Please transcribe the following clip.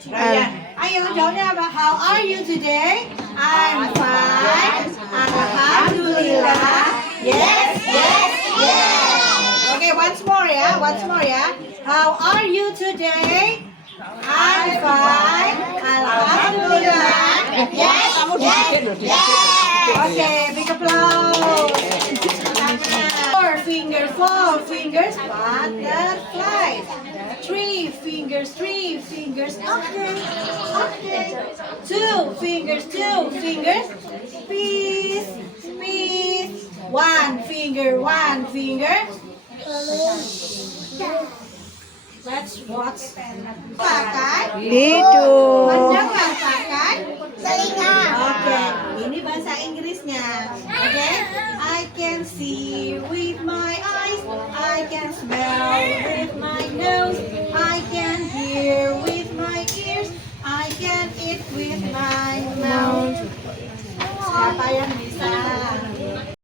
Ayo jawabnya apa? How are you today? I'm fine. Alhamdulillah. Yes, yes, yes. Okay, once more ya. How are you today? I'm fine. Alhamdulillah. Yes, yes, yes. Okay, big applause. Four fingers, butterflies. Three fingers, okay. Two fingers, peace. One finger. Let's watch. Pakai. Itu. Pandangan pakai. Telinga. Oke, ini bahasa Inggrisnya. Oke, I can see with my eyes, I can smell with my nose, I can hear with my ears, I can eat with my mouth. Siapa yang